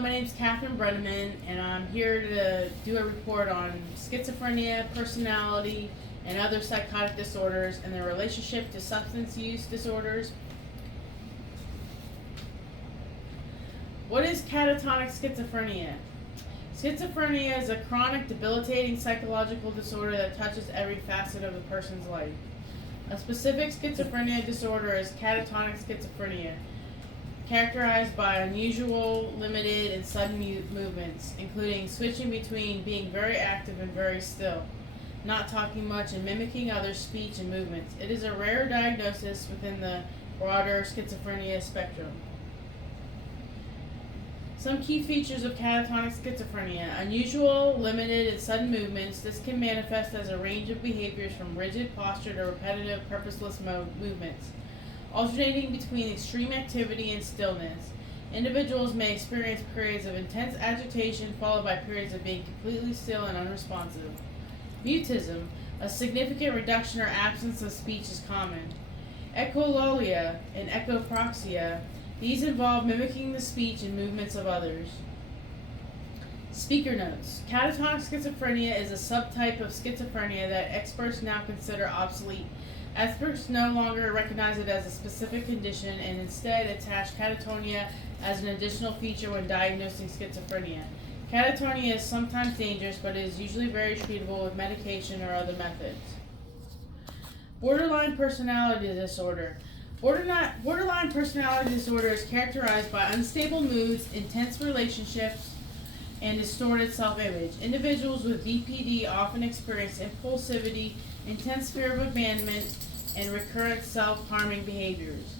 my name's Catherine Brenneman, and I'm here to do a report on schizophrenia, personality, and other psychotic disorders and their relationship to substance use disorders. What is catatonic schizophrenia? Schizophrenia is a chronic, debilitating psychological disorder that touches every facet of a person's life. A specific schizophrenia disorder is catatonic schizophrenia, characterized by unusual, limited, and sudden movements, including switching between being very active and very still, not talking much, and mimicking others' speech and movements. It is a rare diagnosis within the broader schizophrenia spectrum. Some key features of catatonic schizophrenia: unusual, limited, and sudden movements. This can manifest as a range of behaviors from rigid posture to repetitive, purposeless movements, alternating between extreme activity and stillness. Individuals may experience periods of intense agitation followed by periods of being completely still and unresponsive. Mutism, a significant reduction or absence of speech, is common. Echolalia and echopraxia, these involve mimicking the speech and movements of others. Speaker notes. Catatonic schizophrenia is a subtype of schizophrenia that experts now consider obsolete. Experts no longer recognize it as a specific condition and instead attach catatonia as an additional feature when diagnosing schizophrenia. Catatonia is sometimes dangerous, but it is usually very treatable with medication or other methods. Borderline personality disorder. Borderline personality disorder is characterized by unstable moods, intense relationships, and distorted self-image. Individuals with BPD often experience impulsivity, intense fear of abandonment, and recurrent self-harming behaviors.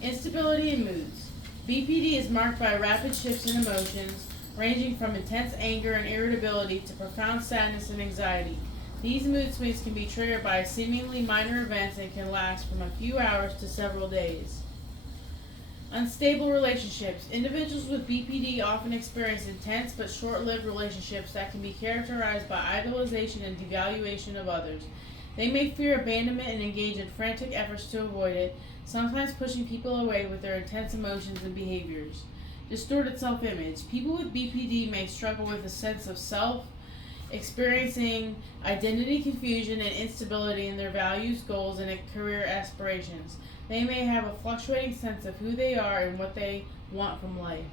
Instability in moods. BPD is marked by rapid shifts in emotions, ranging from intense anger and irritability to profound sadness and anxiety. These mood swings can be triggered by seemingly minor events and can last from a few hours to several days. Unstable relationships. Individuals with BPD often experience intense but short-lived relationships that can be characterized by idolization and devaluation of others. They may fear abandonment and engage in frantic efforts to avoid it, sometimes pushing people away with their intense emotions and behaviors. Distorted self-image. People with BPD may struggle with a sense of self, experiencing identity confusion and instability in their values, goals, and career aspirations. They may have a fluctuating sense of who they are and what they want from life.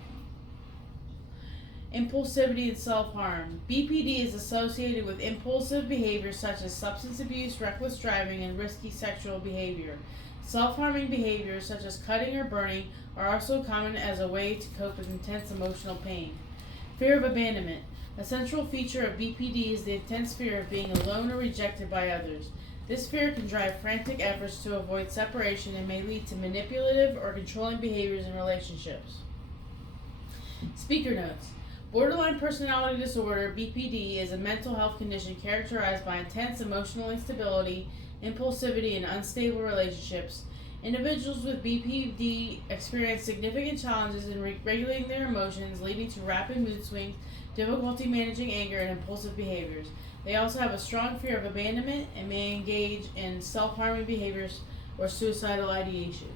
Impulsivity and self-harm. BPD is associated with impulsive behaviors such as substance abuse, reckless driving, and risky sexual behavior. Self-harming behaviors such as cutting or burning are also common as a way to cope with intense emotional pain. Fear of abandonment. A central feature of BPD is the intense fear of being alone or rejected by others. This fear can drive frantic efforts to avoid separation and may lead to manipulative or controlling behaviors in relationships. Speaker notes. Borderline personality disorder, BPD, is a mental health condition characterized by intense emotional instability, impulsivity, and unstable relationships. Individuals with BPD experience significant challenges in regulating their emotions, leading to rapid mood swings, difficulty managing anger, and impulsive behaviors. They also have a strong fear of abandonment and may engage in self-harming behaviors or suicidal ideation.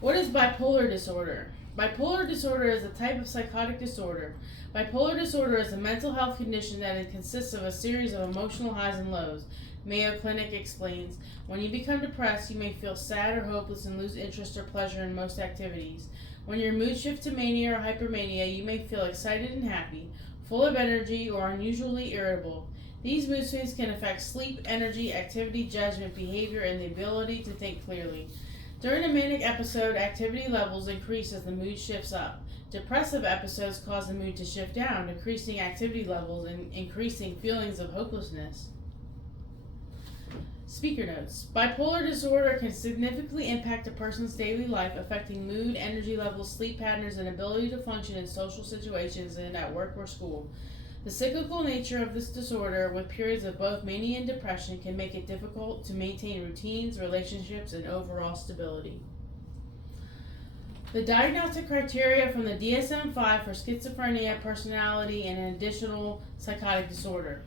What is bipolar disorder? Bipolar disorder is a type of psychotic disorder. Bipolar disorder is a mental health condition that consists of a series of emotional highs and lows. Mayo Clinic explains, when you become depressed, you may feel sad or hopeless and lose interest or pleasure in most activities. When your mood shifts to mania or hypermania, you may feel excited and happy, full of energy, or unusually irritable. These mood swings can affect sleep, energy, activity, judgment, behavior, and the ability to think clearly. During a manic episode, activity levels increase as the mood shifts up. Depressive episodes cause the mood to shift down, decreasing activity levels and increasing feelings of hopelessness. Speaker notes. Bipolar disorder can significantly impact a person's daily life, affecting mood, energy levels, sleep patterns, and ability to function in social situations and at work or school. The cyclical nature of this disorder, with periods of both mania and depression, can make it difficult to maintain routines, relationships, and overall stability. The diagnostic criteria from the DSM-5 for schizophrenia, personality, and an additional psychotic disorder.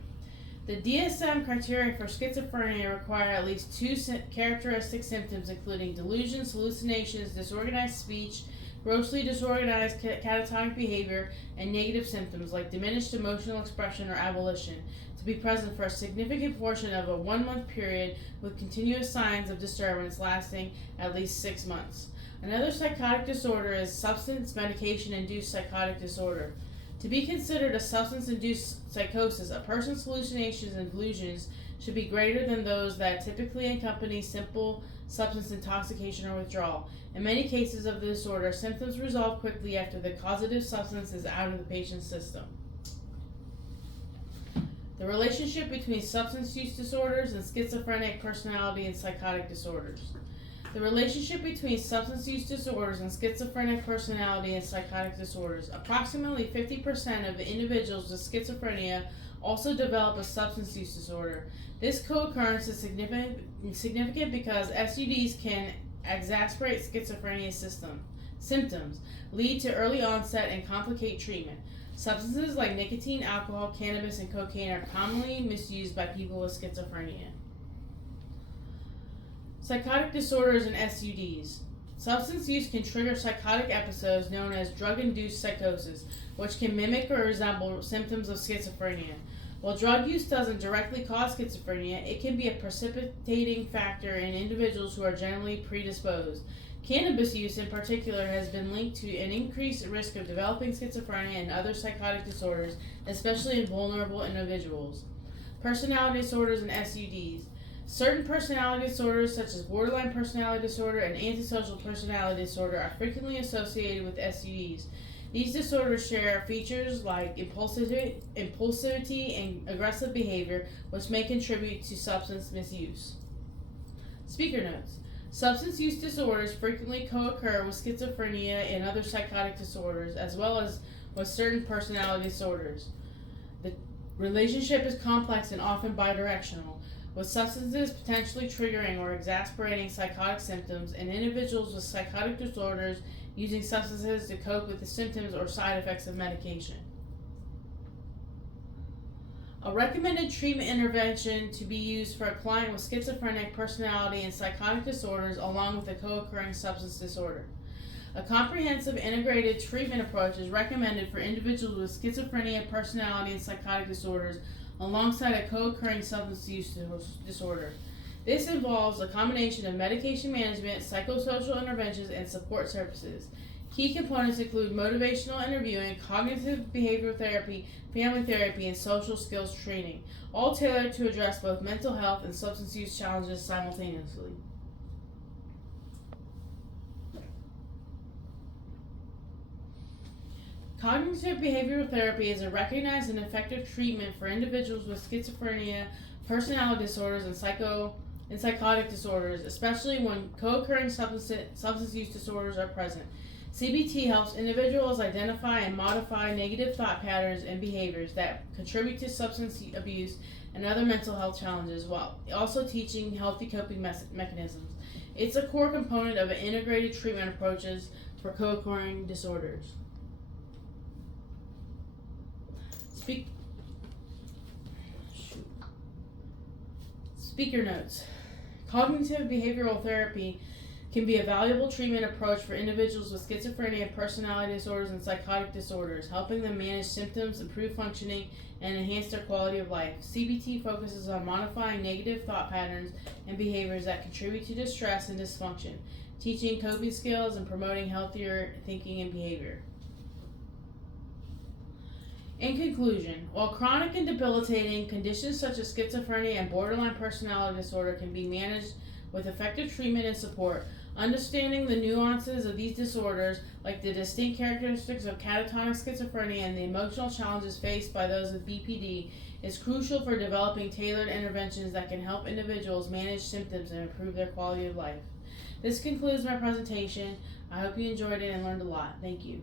The DSM criteria for schizophrenia require at least two characteristic symptoms, including delusions, hallucinations, disorganized speech, grossly disorganized catatonic behavior, and negative symptoms like diminished emotional expression or avolition to be present for a significant portion of a 1 month period with continuous signs of disturbance lasting at least 6 months. Another psychotic disorder is substance medication-induced psychotic disorder. To be considered a substance-induced psychosis, a person's hallucinations and delusions should be greater than those that typically accompany simple substance intoxication or withdrawal. In many cases of the disorder, symptoms resolve quickly after the causative substance is out of the patient's system. The relationship between substance use disorders and schizophrenic personality and psychotic disorders. The relationship between substance use disorders and schizophrenic personality and psychotic disorders. Approximately 50% of individuals with schizophrenia also develop a substance use disorder. This co-occurrence is significant because SUDs can exacerbate schizophrenia symptoms, lead to early onset, and complicate treatment. Substances like nicotine, alcohol, cannabis, and cocaine are commonly misused by people with schizophrenia. Psychotic disorders and SUDs. Substance use can trigger psychotic episodes known as drug-induced psychosis, which can mimic or resemble symptoms of schizophrenia. While drug use doesn't directly cause schizophrenia, it can be a precipitating factor in individuals who are generally predisposed. Cannabis use in particular has been linked to an increased risk of developing schizophrenia and other psychotic disorders, especially in vulnerable individuals. Personality disorders and SUDs. Certain personality disorders, such as borderline personality disorder and antisocial personality disorder, are frequently associated with SUDs. These disorders share features like impulsivity and aggressive behavior, which may contribute to substance misuse. Speaker notes. Substance use disorders frequently co-occur with schizophrenia and other psychotic disorders, as well as with certain personality disorders. The relationship is complex and often bidirectional, with substances potentially triggering or exacerbating psychotic symptoms, and individuals with psychotic disorders using substances to cope with the symptoms or side effects of medication. A recommended treatment intervention to be used for a client with schizophrenic personality and psychotic disorders along with a co-occurring substance disorder. A comprehensive integrated treatment approach is recommended for individuals with schizophrenia, personality, and psychotic disorders alongside a co-occurring substance use disorder. This involves a combination of medication management, psychosocial interventions, and support services. Key components include motivational interviewing, cognitive behavioral therapy, family therapy, and social skills training, all tailored to address both mental health and substance use challenges simultaneously. Cognitive behavioral therapy is a recognized and effective treatment for individuals with schizophrenia, personality disorders, and psychotic disorders, especially when co-occurring substance use disorders are present. CBT helps individuals identify and modify negative thought patterns and behaviors that contribute to substance abuse and other mental health challenges, while also teaching healthy coping mechanisms. It's a core component of an integrated treatment approaches for co-occurring disorders. Speaker notes. Cognitive behavioral therapy can be a valuable treatment approach for individuals with schizophrenia, personality disorders, and psychotic disorders, helping them manage symptoms, improve functioning, and enhance their quality of life. CBT focuses on modifying negative thought patterns and behaviors that contribute to distress and dysfunction, teaching coping skills and promoting healthier thinking and behavior. In conclusion, while chronic and debilitating conditions such as schizophrenia and borderline personality disorder can be managed with effective treatment and support, understanding the nuances of these disorders, like the distinct characteristics of catatonic schizophrenia and the emotional challenges faced by those with BPD, is crucial for developing tailored interventions that can help individuals manage symptoms and improve their quality of life. This concludes my presentation. I hope you enjoyed it and learned a lot. Thank you.